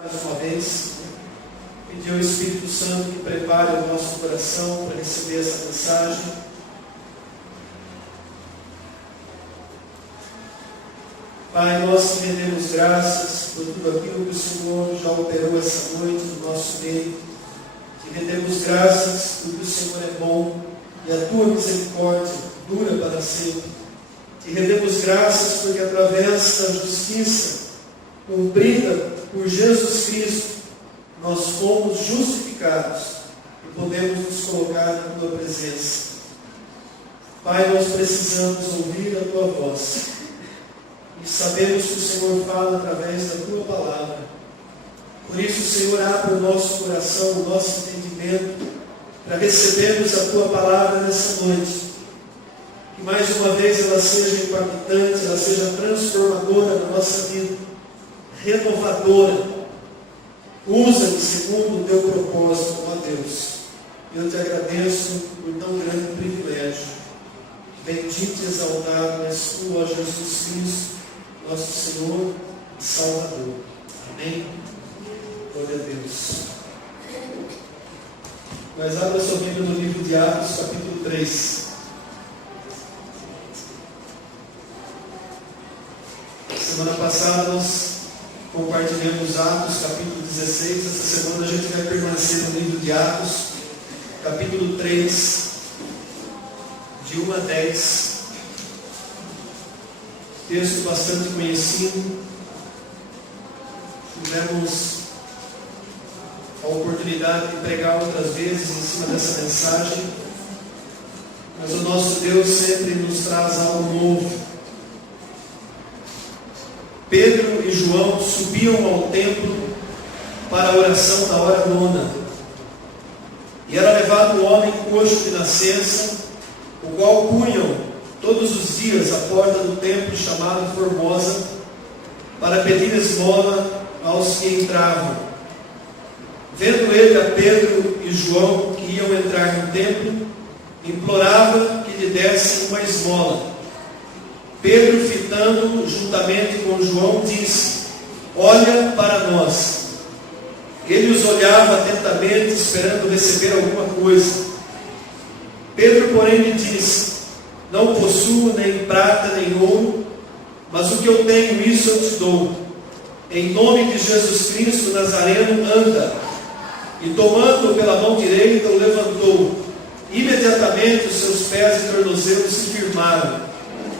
Mais uma vez, pedir ao Espírito Santo que prepare o nosso coração para receber essa mensagem. Pai, nós te rendemos graças por tudo aquilo que o Senhor já operou essa noite no nosso meio. Te rendemos graças porque o Senhor é bom e a tua misericórdia dura para sempre. Te rendemos graças porque através da justiça cumprida por Jesus Cristo, nós fomos justificados e podemos nos colocar na tua presença. Pai, nós precisamos ouvir a tua voz e sabemos que o Senhor fala através da tua palavra. Por isso, Senhor, abre o nosso coração, o nosso entendimento, para recebermos a tua palavra nessa noite. Que mais uma vez ela seja impactante, ela seja transformadora na nossa vida, renovadora. Usa-me segundo o teu propósito, ó Deus. Eu te agradeço por tão grande privilégio. Bendito e exaltado és tu, ó Jesus Cristo, nosso Senhor e Salvador. Amém? Glória a Deus. Mas abra sua Bíblia no livro de Atos, capítulo 3. Semana passada nós compartilhamos Atos, capítulo 16. Essa semana a gente vai permanecer no livro de Atos, capítulo 3, de 1 a 10. Texto bastante conhecido. Tivemos a oportunidade de pregar outras vezes em cima dessa mensagem, mas o nosso Deus sempre nos traz algo novo. Pedro e João subiam ao templo para a oração da hora nona. E era levado um homem coxo de nascença, o qual punham todos os dias à porta do templo chamado Formosa, para pedir esmola aos que entravam. Vendo ele a Pedro e João que iam entrar no templo, implorava que lhe dessem uma esmola. Pedro, fitando juntamente com João, disse: olha para nós. Ele os olhava atentamente, esperando receber alguma coisa. Pedro, porém, lhe disse: não possuo nem prata nem ouro, mas o que eu tenho, isso eu te dou. Em nome de Jesus Cristo Nazareno, anda. E tomando-o pela mão direita, o levantou. Imediatamente os seus pés e tornozelos se firmaram.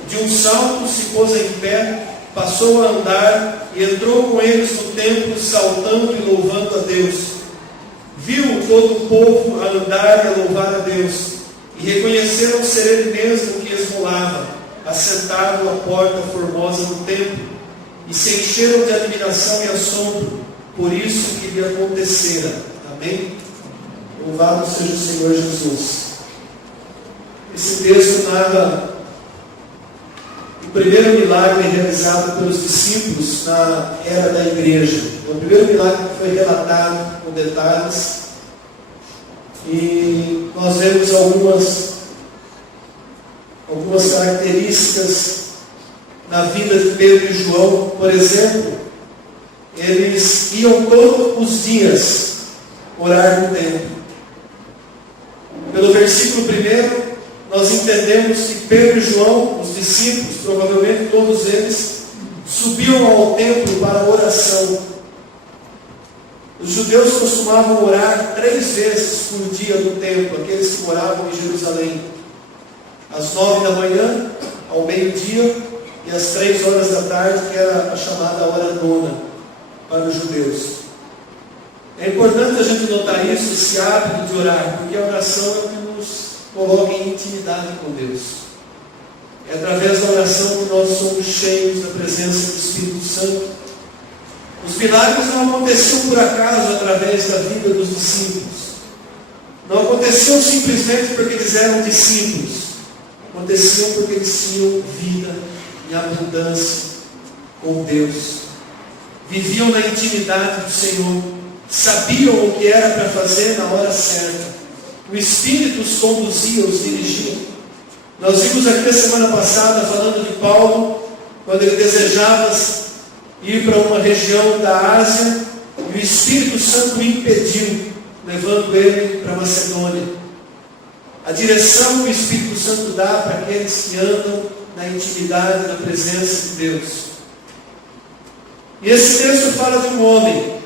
De um salto se pôs em pé, passou a andar e entrou com eles no templo, saltando e louvando a Deus. Viu todo o povo a andar e a louvar a Deus, e reconheceram ser ele mesmo que esmolava, assentado à porta formosa do templo, e se encheram de admiração e assombro por isso que lhe acontecera. Amém? Louvado seja o Senhor Jesus. Esse texto narra o primeiro milagre realizado pelos discípulos na era da igreja. O primeiro milagre que foi relatado com detalhes. E nós vemos algumas características na vida de Pedro e João. Por exemplo, eles iam todos os dias orar no templo. Pelo versículo 1, nós entendemos que Pedro e João, os discípulos, provavelmente todos eles, subiam ao templo para a oração. Os judeus costumavam orar 3 vezes por dia no templo, aqueles que moravam em Jerusalém. Às 9 da manhã, ao meio-dia, e às 3 horas da tarde, que era a chamada hora nona para os judeus. É importante a gente notar isso, esse hábito de orar, porque a oração é o que nos coloca em intimidade com Deus. É através da oração que nós somos cheios da presença do Espírito Santo. Os milagres não aconteciam por acaso através da vida dos discípulos. Não aconteciam simplesmente porque eles eram discípulos. Aconteciam porque eles tinham vida em abundância com Deus. Viviam na intimidade do Senhor. Sabiam o que era para fazer na hora certa. O Espírito os conduzia, os dirigia. Nós vimos aqui a semana passada falando de Paulo, quando ele desejava ir para uma região da Ásia, E o Espírito Santo o impediu, levando ele para Macedônia. A direção que o Espírito Santo dá para aqueles que andam na intimidade, na presença de Deus. E esse texto fala de um homem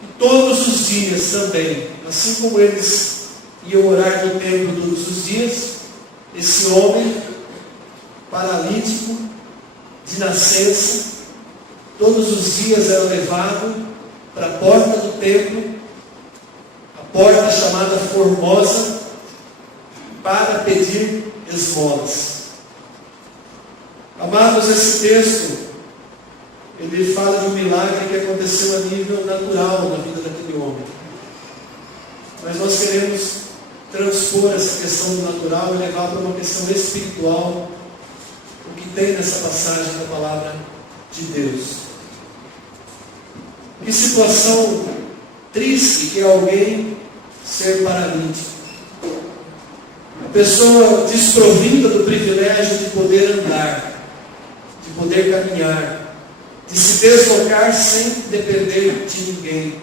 que todos os dias também, assim como eles iam orar no templo todos os dias, esse homem paralítico, de nascença, todos os dias era levado para a porta do templo, a porta chamada Formosa, para pedir esmolas. Amados, esse texto, ele fala de um milagre que aconteceu a nível natural na vida daquele homem. Mas nós queremos transpor essa questão do natural e levar para uma questão espiritual, o que tem nessa passagem da palavra de Deus. Que situação triste que é alguém ser paralítico. A pessoa desprovida do privilégio de poder andar, de poder caminhar, de se deslocar sem depender de ninguém.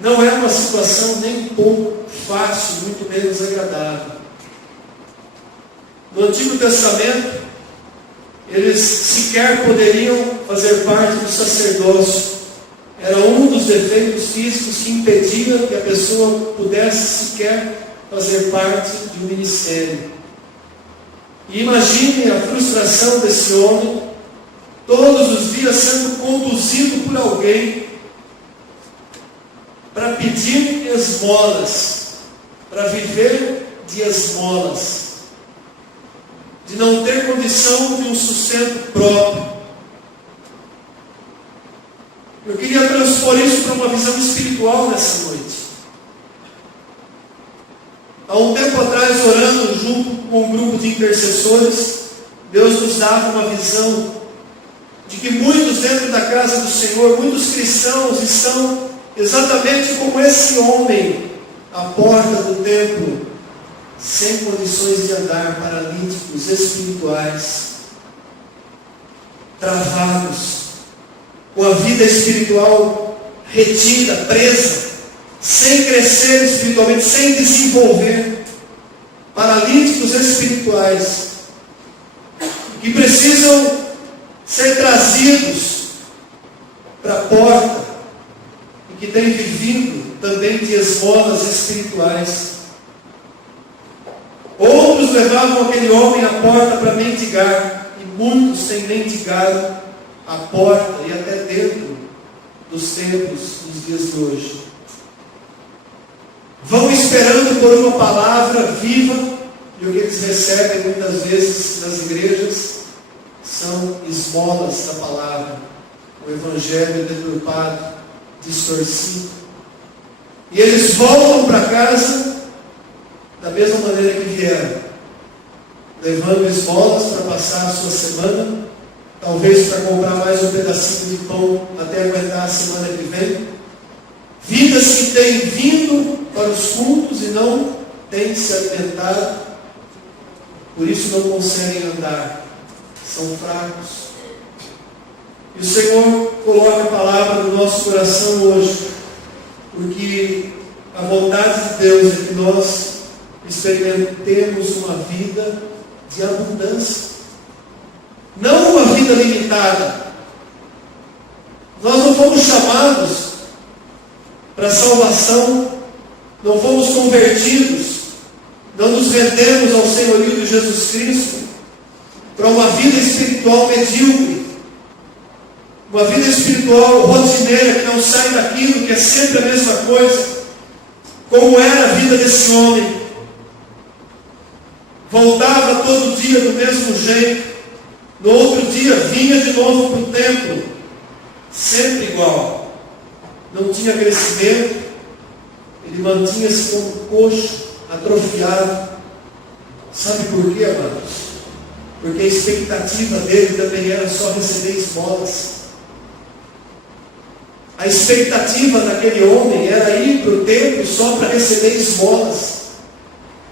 Não é uma situação nem um pouco fácil, muito menos agradável. No Antigo Testamento, eles sequer poderiam fazer parte do sacerdócio. Era um dos defeitos físicos que impedia que a pessoa pudesse sequer fazer parte de um ministério. E imagine a frustração desse homem, todos os dias sendo conduzido por alguém para pedir esmolas, para viver de esmolas, de não ter condição de um sustento próprio. Eu queria transpor isso para uma visão espiritual nessa noite. Há um tempo atrás, orando junto com um grupo de intercessores, Deus nos dava uma visão de que muitos dentro da casa do Senhor, muitos cristãos estão exatamente como esse homem à porta do templo, sem condições de andar, paralíticos espirituais, travados, com a vida espiritual retida, presa, sem crescer espiritualmente, sem desenvolver, paralíticos espirituais, que precisam ser trazidos para a porta, e que têm vivido também de esmolas espirituais. Outros levavam aquele homem à porta para mendigar, e muitos têm mendigado à porta e até dentro dos templos nos dias de hoje. Vão esperando por uma palavra viva, e o que eles recebem muitas vezes nas igrejas são esmolas da palavra, o evangelho deturpado, distorcido. E eles voltam para casa da mesma maneira que vieram, levando esmolas para passar a sua semana, talvez para comprar mais um pedacinho de pão até aguentar a semana que vem. Vidas que têm vindo para os cultos e não têm se alimentado, por isso não conseguem andar, são fracos. E o Senhor coloca a palavra no nosso coração hoje, porque a vontade de Deus é que nós experimentemos uma vida de abundância, não uma vida limitada. Nós não fomos chamados para salvação, não fomos convertidos, não nos rendemos ao senhorio de Jesus Cristo para uma vida espiritual medíocre, uma vida espiritual rotineira que não sai daquilo, que é sempre a mesma coisa, como era a vida desse homem. Voltava todo dia do mesmo jeito, no outro dia vinha de novo para o templo, sempre igual. Não tinha crescimento, ele mantinha-se como coxo, atrofiado. Sabe por quê, amados? Porque a expectativa dele também era só receber esmolas. A expectativa daquele homem era ir para o templo só para receber esmolas.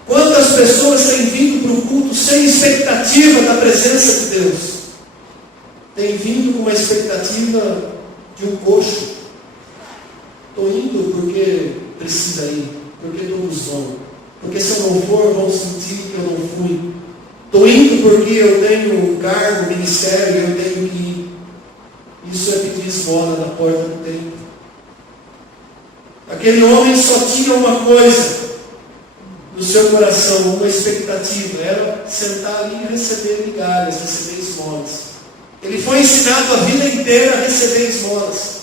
Quantas pessoas têm vindo para o culto sem expectativa da presença de Deus? Têm vindo com uma expectativa de um coxo, Estou indo porque precisa ir, porque todos vão. Porque se eu não for, vão sentir que eu não fui. Estou indo porque eu tenho um cargo, ministério, e eu tenho que ir. Isso é pedir esmola na porta do templo. Aquele homem só tinha uma coisa no seu coração, uma expectativa, era sentar ali e receber migalhas, receber esmolas. Ele foi ensinado a vida inteira a receber esmolas.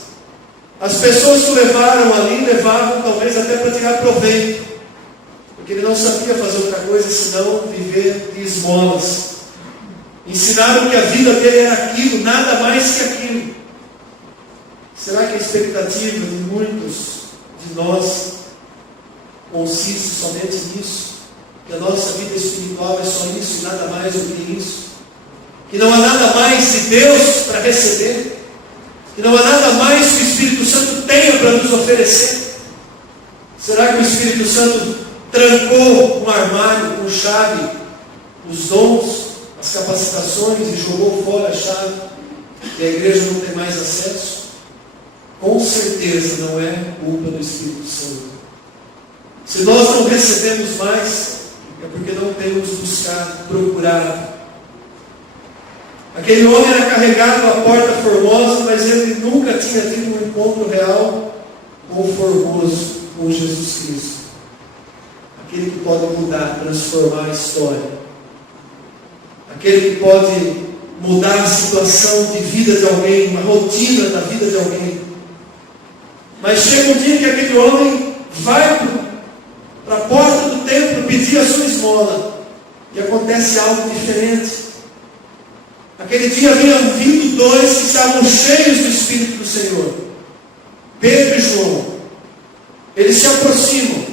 As pessoas que o levaram ali, levavam talvez até para tirar proveito, porque ele não sabia fazer outra coisa senão viver de esmolas. Ensinaram que a vida dele era aquilo, nada mais que aquilo. Será que a expectativa de muitos de nós consiste somente nisso? Que a nossa vida espiritual é só isso e nada mais do que isso? Que não há nada mais de Deus para receber? Que não há nada mais que o Espírito Santo tenha para nos oferecer? Será que o Espírito Santo trancou um armário com chave os dons, as capacitações e jogou fora a chave e a igreja não tem mais acesso? Com certeza não é culpa do Espírito Santo. Se nós não recebemos mais, é porque não temos buscado, procurado. Aquele homem era carregado à porta formosa, mas ele nunca tinha tido um encontro real com o formoso, com Jesus Cristo. Aquele que pode mudar, transformar a história. Aquele que pode mudar a situação de vida de alguém, uma rotina da vida de alguém. Mas chega um dia que aquele homem vai para a porta do templo pedir a sua esmola. E acontece algo diferente. Aquele dia haviam vindo dois que estavam cheios do Espírito do Senhor. Pedro e João. Eles se aproximam.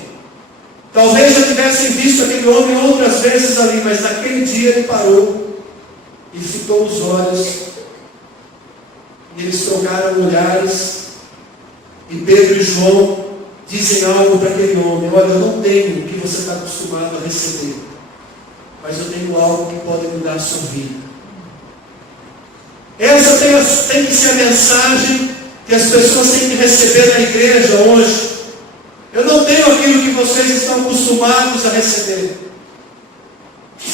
Talvez já tivessem visto aquele homem outras vezes ali, mas naquele dia ele parou e fitou os olhos. E eles trocaram olhares. E Pedro e João dizem algo para aquele homem: olha, eu não tenho o que você está acostumado a receber, mas eu tenho algo que pode mudar a sua vida. Essa tem que ser a mensagem que as pessoas têm que receber na igreja hoje. Eu não tenho aquilo que vocês estão acostumados a receber,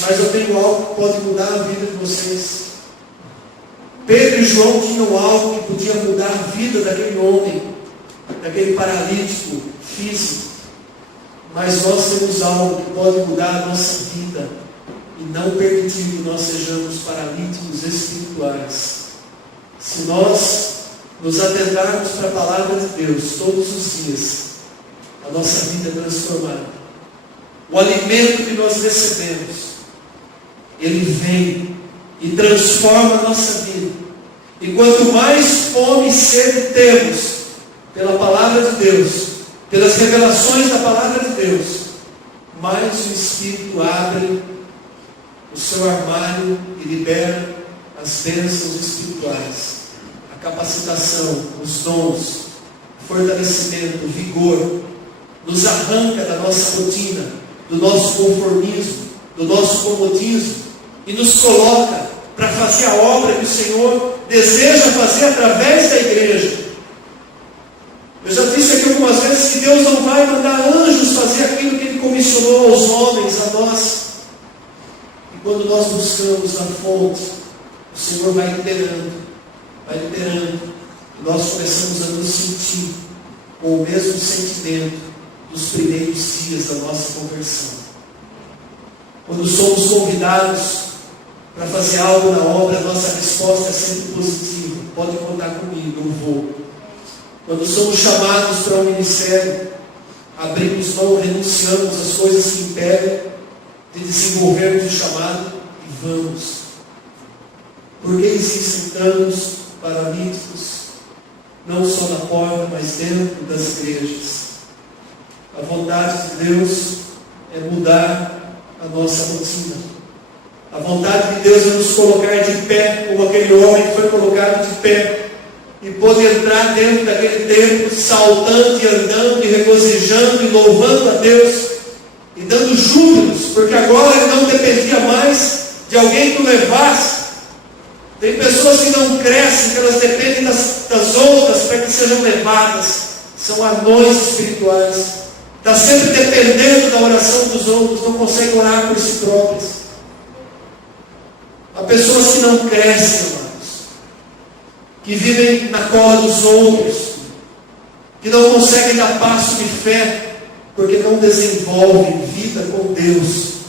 mas eu tenho algo que pode mudar a vida de vocês. Pedro e João tinham algo que podia mudar a vida daquele homem, daquele paralítico físico. Mas nós temos algo que pode mudar a nossa vida e não permitir que nós sejamos paralíticos espirituais. Se nós nos atentarmos para a palavra de Deus todos os dias, a nossa vida é transformada. O alimento que nós recebemos, ele vem e transforma a nossa vida. E quanto mais fome e sede temos pela palavra de Deus, pelas revelações da palavra de Deus, mais o Espírito abre o seu armário e libera as bênçãos espirituais, a capacitação, os dons, o fortalecimento, o vigor, nos arranca da nossa rotina, do nosso conformismo, do nosso comodismo e nos coloca para fazer a obra que o Senhor deseja fazer através da igreja. Eu já disse aqui algumas vezes que Deus não vai mandar anjos fazer aquilo que Ele comissionou aos homens, a nós. E quando nós buscamos a fonte, o Senhor vai liberando, e nós começamos a nos sentir com o mesmo sentimento dos primeiros dias da nossa conversão. Quando somos convidados para fazer algo na obra, a nossa resposta é sempre positiva. Pode contar comigo, eu vou. Quando somos chamados para um ministério, abrimos mão, renunciamos às coisas que impedem de desenvolvermos o chamado e vamos. Porque existem tantos paralíticos, não só na porta, mas dentro das igrejas. A vontade de Deus é mudar a nossa rotina. A vontade de Deus é nos colocar de pé, como aquele homem que foi colocado de pé, e pôde entrar dentro daquele templo, saltando e andando, e regozijando, e louvando a Deus, e dando júbilos, porque agora ele não dependia mais de alguém que o levasse. Tem pessoas que não crescem, que elas dependem das outras para que sejam levadas. São anões espirituais. Está sempre dependendo da oração dos outros, não consegue orar por si próprios. Há pessoas que não crescem, amados, que vivem na cola dos outros, que não conseguem dar passo de fé, porque não desenvolvem vida com Deus.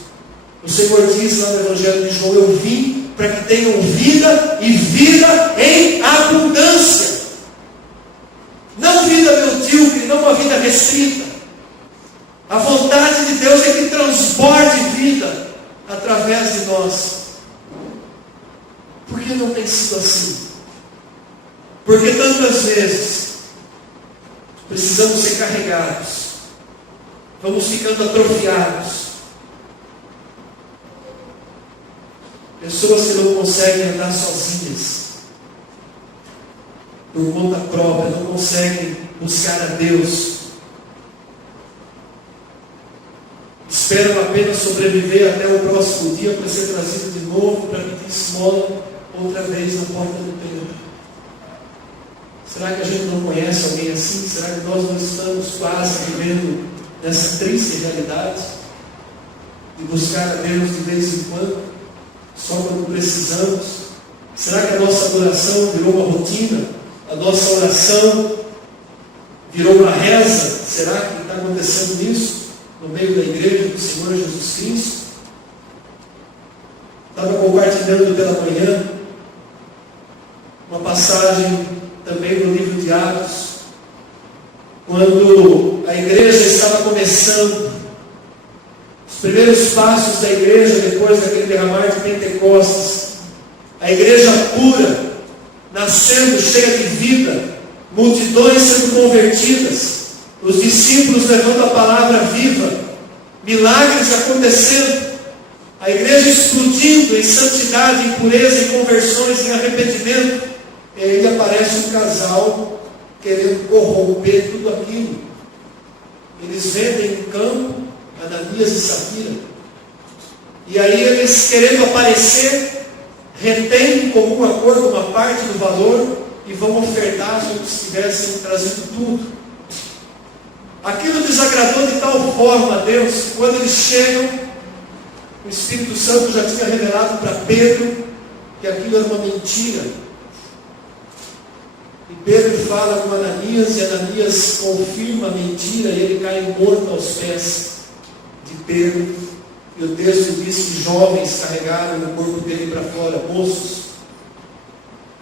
O Senhor diz lá no Evangelho de João: eu vim para que tenham vida e vida em abundância. Não vida medíocre, não uma vida restrita. A vontade de Deus é que transborde vida através de nós. Por que não tem sido assim? Porque tantas vezes precisamos ser carregados, vamos ficando atrofiados. Pessoas que não conseguem andar sozinhas, por conta própria, não conseguem buscar a Deus, esperam apenas sobreviver até o próximo dia para ser trazido de novo para pedir esmola outra vez na porta do templo. Será que a gente não conhece alguém assim? Será que nós não estamos quase vivendo nessa triste realidade de buscar a Deus de vez em quando, só quando precisamos? Será que a nossa adoração virou uma rotina? A nossa oração virou uma reza? Será que está acontecendo isso no meio da igreja do Senhor Jesus Cristo? Estava compartilhando pela manhã uma passagem também no livro de Atos, quando a igreja estava começando, os primeiros passos da igreja depois daquele derramar de Pentecostes, a igreja pura, nascendo, cheia de vida, multidões sendo convertidas, os discípulos levando a palavra viva, milagres acontecendo, a igreja explodindo em santidade, em pureza, em conversões, em arrependimento. E aí aparece um casal querendo corromper tudo aquilo. Eles vendem um campo, Ananias e Safira. E aí eles, querendo aparecer, retêm como um acordo uma parte do valor e vão ofertar como se tivessem trazido tudo. Aquilo desagradou de tal forma a Deus, que quando eles chegam, o Espírito Santo já tinha revelado para Pedro que aquilo era uma mentira. E Pedro fala com Ananias, e Ananias confirma a mentira, e ele cai morto aos pés de Pedro. E o texto diz que jovens carregaram o corpo dele para fora, moços.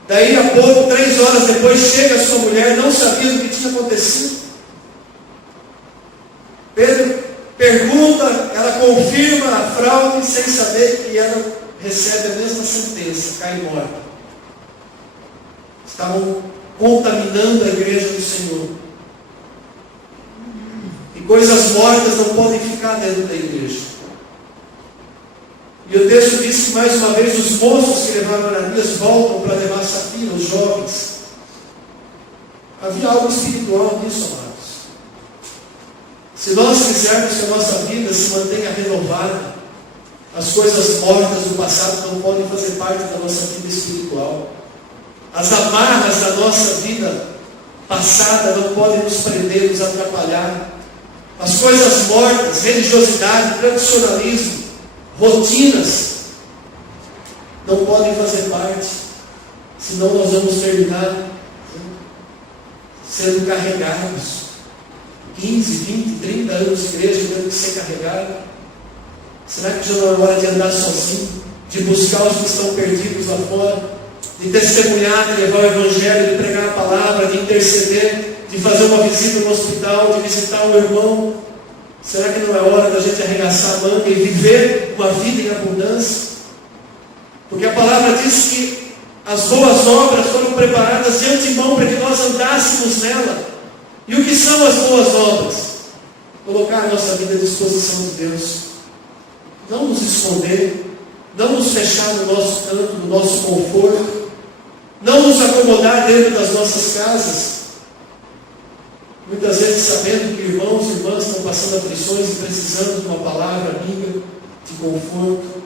Daí a pouco, 3 horas depois, chega a sua mulher, não sabia do que tinha acontecido. Pedro pergunta, ela confirma a fraude, sem saber que ela recebe a mesma sentença, cai morta. Estavam contaminando a igreja do Senhor. E coisas mortas não podem ficar dentro da igreja. E o texto diz que mais uma vez os moços que levaram Ananias voltam para levar Safira, os jovens. Havia algo espiritual nisso, amados. Se nós quisermos que a nossa vida se mantenha renovada, as coisas mortas do passado não podem fazer parte da nossa vida espiritual. As amarras da nossa vida passada não podem nos prender, nos atrapalhar. As coisas mortas, religiosidade, tradicionalismo, rotinas, não podem fazer parte, senão nós vamos terminar sendo carregados. 15, 20, 30 anos de igreja tendo que ser carregado. Será que já não é hora de andar sozinho, de buscar os que estão perdidos lá fora, de testemunhar, de levar o Evangelho, de pregar a palavra, de interceder, de fazer uma visita no hospital, de visitar um irmão? Será que não é hora da gente arregaçar a manga e viver uma vida em abundância? Porque a palavra diz que as boas obras foram preparadas de antemão para que nós andássemos nela. E o que são as boas obras? Colocar a nossa vida à disposição de Deus. Não nos esconder, não nos fechar no nosso canto, no nosso conforto, não nos acomodar dentro das nossas casas. Muitas vezes sabendo que irmãos e irmãs estão passando aflições e precisando de uma palavra amiga, de conforto.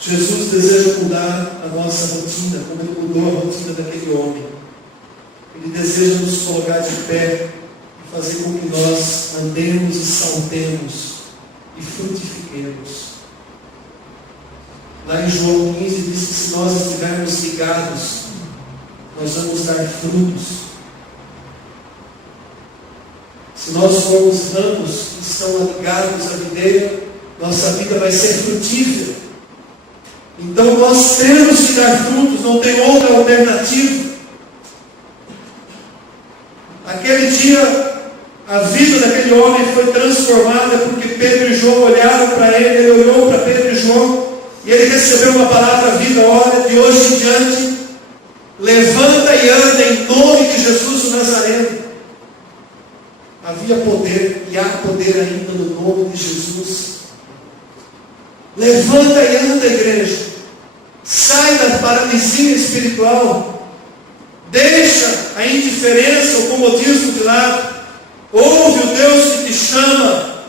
Jesus deseja mudar a nossa rotina, como Ele mudou a rotina daquele homem. Ele deseja nos colocar de pé e fazer com que nós andemos e saltemos e frutifiquemos. Lá em João 15 diz que se nós estivermos ligados, nós vamos dar frutos. Se nós formos ramos que estão ligados à videira, nossa vida vai ser frutífera. Então nós temos que dar frutos, não tem outra alternativa. Aquele dia, a vida daquele homem foi transformada porque Pedro e João olharam para ele, ele olhou para Pedro e João, e ele recebeu uma palavra vida, olha, de hoje em diante, levanta e anda em nome de Jesus o Nazareno. Havia poder, e há poder ainda no nome de Jesus. Levanta e anda, igreja. Sai da paralisia espiritual. Deixa a indiferença, o comodismo de lado. Ouve o Deus que te chama,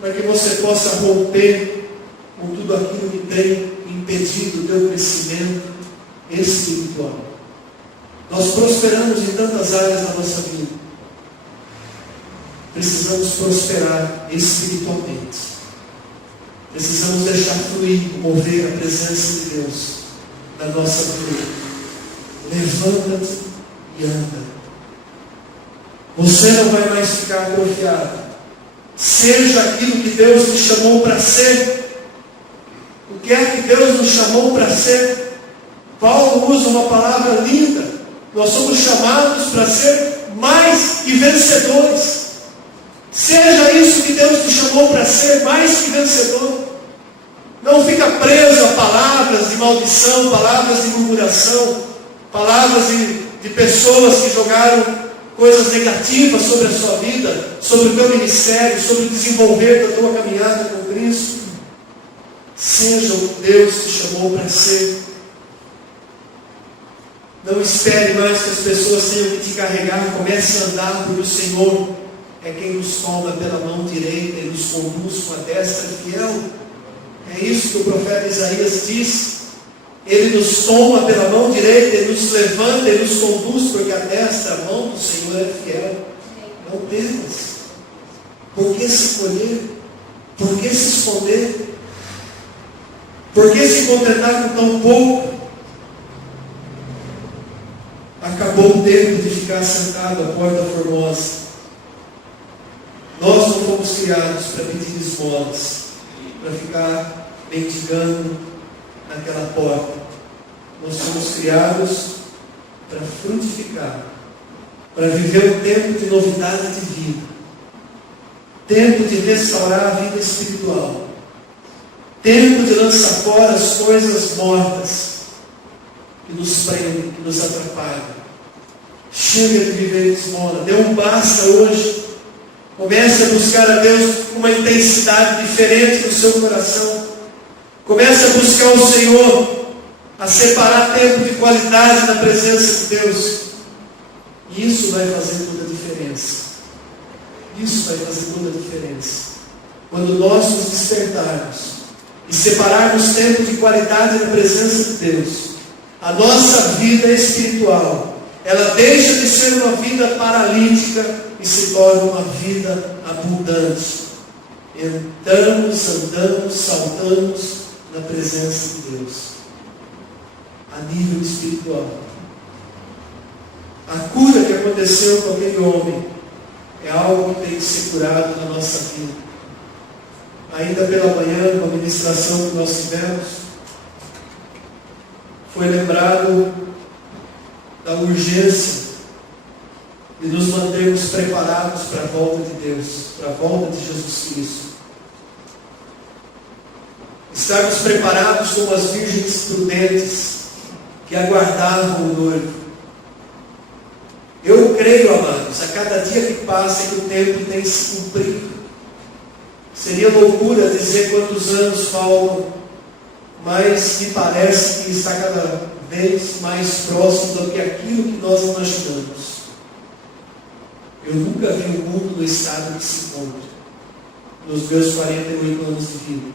para que você possa romper com tudo aquilo que tem impedido o teu crescimento espiritual. Nós prosperamos em tantas áreas da nossa vida. Precisamos prosperar espiritualmente. Precisamos deixar fluir, mover a presença de Deus na nossa vida. Levanta-te e anda. Você não vai mais ficar atrofiado. Seja aquilo que Deus te chamou para ser. O que é que Deus nos chamou para ser? Paulo usa uma palavra linda. Nós somos chamados para ser mais que vencedores. Seja isso que Deus te chamou para ser, mais que vencedor. Não fica preso a palavras de maldição, palavras de murmuração, palavras de pessoas que jogaram coisas negativas sobre a sua vida, sobre o teu ministério, sobre o desenvolver da tua caminhada com Cristo. Seja o que Deus te chamou para ser. Não espere mais que as pessoas tenham que te carregar. Comece a andar, porque o Senhor é quem nos toma pela mão direita e nos conduz com a destra fiel. É isso que o profeta Isaías diz. Ele nos toma pela mão direita, Ele nos levanta, Ele nos conduz, porque a destra, a mão do Senhor é fiel. Não temas. Por que se colher? Por que se esconder? Por que se contentar com tão pouco? Acabou o tempo de ficar sentado à porta formosa. Nós não fomos criados para pedir esmolas, para ficar mendigando naquela porta. Nós somos criados para frutificar, para viver um tempo de novidade de vida, tempo de restaurar a vida espiritual, tempo de lançar fora as coisas mortas que nos prendem, que nos atrapalham. Chega de viver de esmola, dê um basta hoje. Comece a buscar a Deus com uma intensidade diferente no seu coração. Comece a buscar o Senhor, a separar tempo de qualidade na presença de Deus. E isso vai fazer toda a diferença. Isso vai fazer toda a diferença. Quando nós nos despertarmos e separarmos tempo de qualidade na presença de Deus, a nossa vida espiritual, ela deixa de ser uma vida paralítica e se torna uma vida abundante. Entramos, andamos, saltamos na presença de Deus. A nível espiritual. A cura que aconteceu com aquele homem é algo que tem que ser curado na nossa vida. Ainda pela manhã, na ministração que nós tivemos, foi lembrado da urgência de nos mantermos preparados para a volta de Deus, para a volta de Jesus Cristo. Estarmos preparados como as virgens prudentes que aguardavam o noivo. Eu creio, amados, a cada dia que passa que o tempo tem se cumprido. Seria loucura dizer quantos anos faltam, mas me parece que está cada vez mais próximo do que aquilo que nós imaginamos. Eu nunca vi o mundo no estado que se encontra nos meus 48 anos de vida.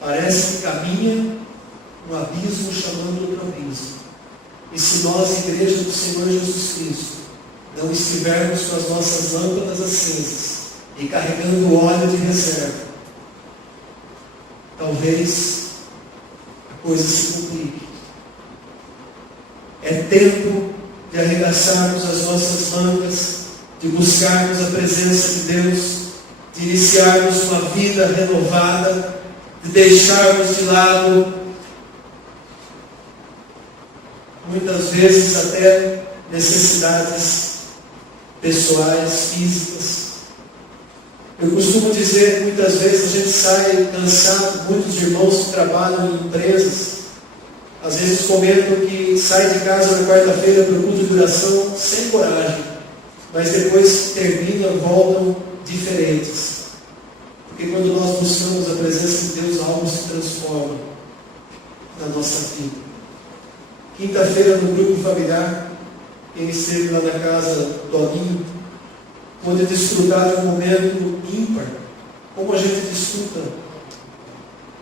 Parece que caminha um abismo chamando outro abismo. E se nós, igreja do Senhor Jesus Cristo, não estivermos com as nossas lâmpadas acesas e carregando óleo de reserva, talvez a coisa se complique. É tempo de arregaçarmos as nossas mangas, de buscarmos a presença de Deus, de iniciarmos uma vida renovada, de deixarmos de lado, muitas vezes até necessidades pessoais, físicas. Eu costumo dizer que muitas vezes a gente sai cansado, muitos irmãos que trabalham em empresas, às vezes comentam que saem de casa na quarta-feira para o culto de oração sem coragem, mas depois que terminam, voltam diferentes. Porque quando nós buscamos a presença de Deus, algo se transforma na nossa vida. Quinta-feira, no grupo familiar, quem esteve lá na casa do Aninho, pôde desfrutar de um momento ímpar, como a gente desfruta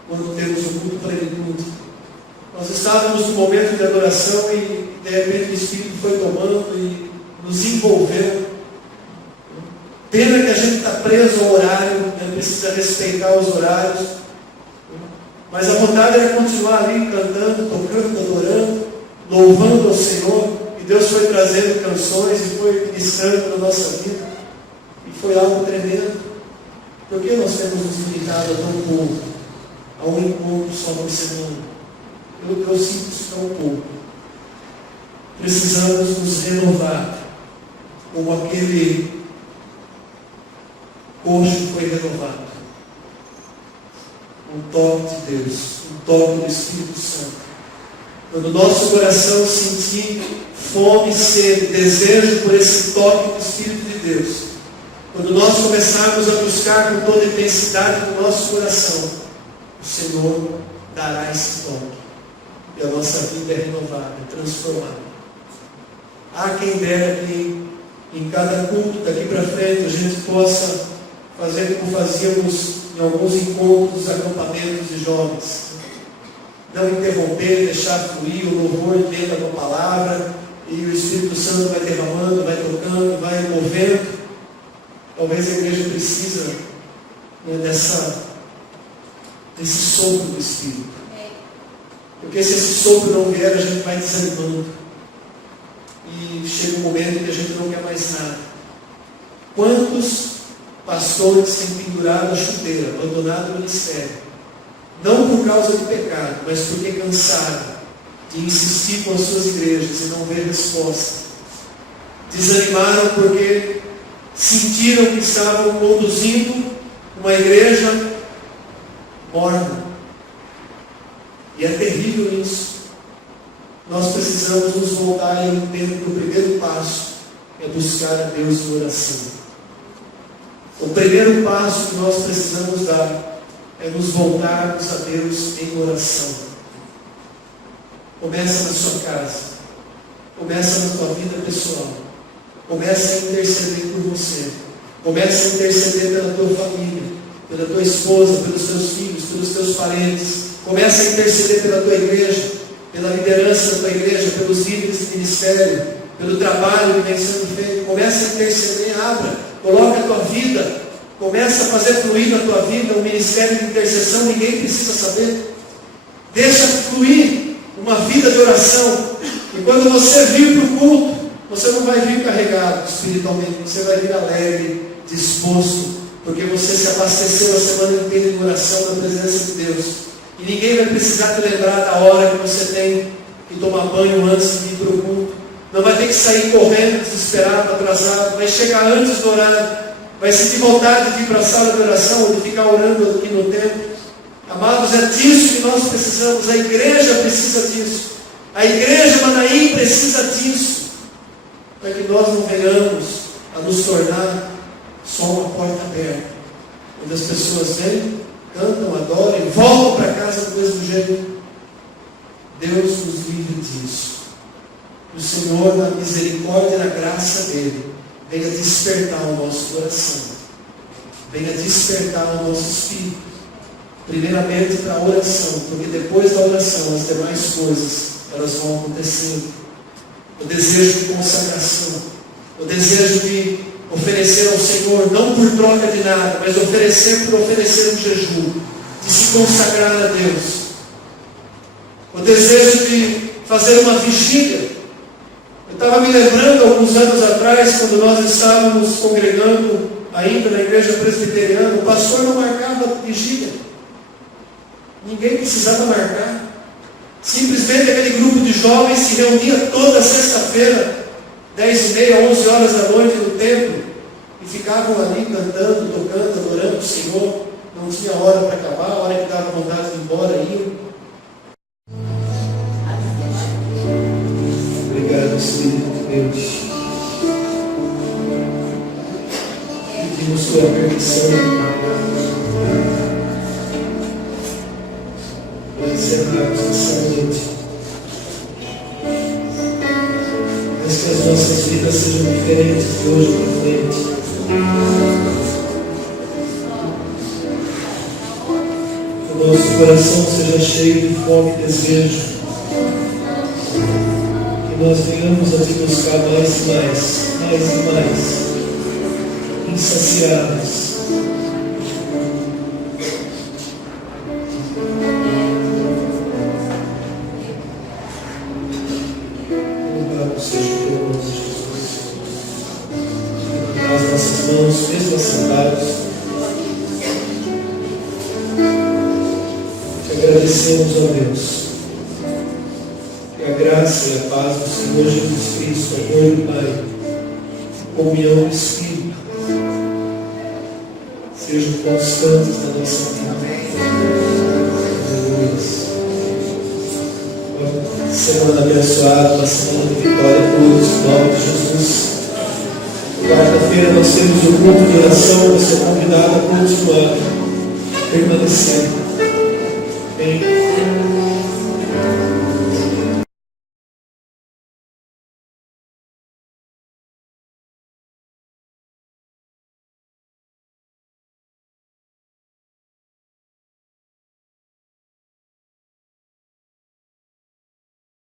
quando temos o culto plenitude. Nós estávamos num momento de adoração e de repente o Espírito foi tomando e nos envolveu. Pena que a gente está preso ao horário, né? Precisa respeitar os horários, mas a vontade era continuar ali cantando, tocando, adorando, louvando ao Senhor. E Deus foi trazendo canções e foi ministrando na nossa vida. E foi algo tremendo. Por que nós temos nos limitado a tão pouco? A um encontro só por semana? Eu sinto isso tão pouco. Precisamos nos renovar, como aquele coxo que foi renovado. Um toque de Deus, um toque do Espírito Santo. Quando o nosso coração sentir fome, sede, desejo por esse toque do Espírito de Deus, quando nós começarmos a buscar com toda a intensidade do nosso coração, o Senhor dará esse toque. E a nossa vida é renovada, é transformada. Há quem dera que em cada culto daqui para frente a gente possa fazer como fazíamos em alguns encontros, acampamentos de jovens. Não interromper, deixar fluir o louvor dentro da palavra, e o Espírito Santo vai derramando, vai tocando, vai movendo. Talvez a igreja precisa, né, desse sopro do Espírito. Porque se esse sopro não vier, a gente vai desanimando. E chega um momento que a gente não quer mais nada. Quantos pastores têm pendurado a chuteira, abandonado o ministério? Não por causa de pecado, mas porque cansaram de insistir com as suas igrejas e não ver resposta. Desanimaram porque sentiram que estavam conduzindo uma igreja morna. E é terrível isso. Nós precisamos nos voltar e eu entendo que o primeiro passo é buscar a Deus em oração. O primeiro passo que nós precisamos dar é nos voltarmos a Deus em oração. Começa na sua casa. Começa na tua vida pessoal. Começa a interceder por você. Começa a interceder pela tua família, pela tua esposa, pelos teus filhos, pelos teus parentes. Começa a interceder pela tua igreja, pela liderança da tua igreja, pelos líderes de ministério, pelo trabalho que vem sendo feito. Começa a interceder, abra, coloca a tua vida, começa a fazer fluir na tua vida um ministério de intercessão, ninguém precisa saber. Deixa fluir uma vida de oração. E quando você vir para o culto, você não vai vir carregado espiritualmente, você vai vir alegre, disposto, porque você se abasteceu a semana inteira de oração na presença de Deus. E ninguém vai precisar te lembrar da hora que você tem que tomar banho antes de ir para o culto. Não vai ter que sair correndo, desesperado, atrasado. Vai chegar antes do horário. Vai sentir vontade de ir para a sala de oração ou de ficar orando aqui no templo. Amados, é disso que nós precisamos. A igreja precisa disso. A igreja Manaim precisa disso. Para que nós não venhamos a nos tornar só uma porta aberta. Onde as pessoas vêm, cantam, adoram e voltam para casa do mesmo jeito. Deus nos livre disso. O Senhor, na misericórdia e na graça dEle, venha despertar o nosso coração. Venha despertar o nosso espírito. Primeiramente para a oração, porque depois da oração as demais coisas elas vão acontecendo. o desejo de consagração, o desejo de oferecer ao Senhor, não por troca de nada, mas oferecer por oferecer um jejum, de se consagrar a Deus, o desejo de fazer uma vigília. Eu estava me lembrando alguns anos atrás, quando nós estávamos congregando ainda na igreja presbiteriana, o pastor não marcava vigília, ninguém precisava marcar. Simplesmente aquele grupo de jovens se reunia toda sexta-feira, 10h30, 11 horas da noite no templo, e ficavam ali cantando, tocando, adorando o Senhor. Não tinha hora para acabar, a hora que dava vontade de ir embora, iam. Obrigado, Espírito de Deus. Pedimos sua permissão para encerrarmos essa noite. Mas que as nossas vidas sejam diferentes de hoje para frente. Que o nosso coração seja cheio de fome e desejo. Que nós venhamos a te buscar mais e mais, insaciáveis. Louvado seja o teu nome, Jesus. Nas nossas mãos, mesmo assentados, te agradecemos, ó Deus. Que a graça e a paz do Senhor Jesus Cristo, o amor do Pai, a comunhão do Espírito, sejam constantes na nossa vida. Aleluia. Semana abençoada, uma semana de vitória a todos, em nome de Jesus. Quarta-feira nós temos o culto de oração, você é convidado a continuar permanecendo.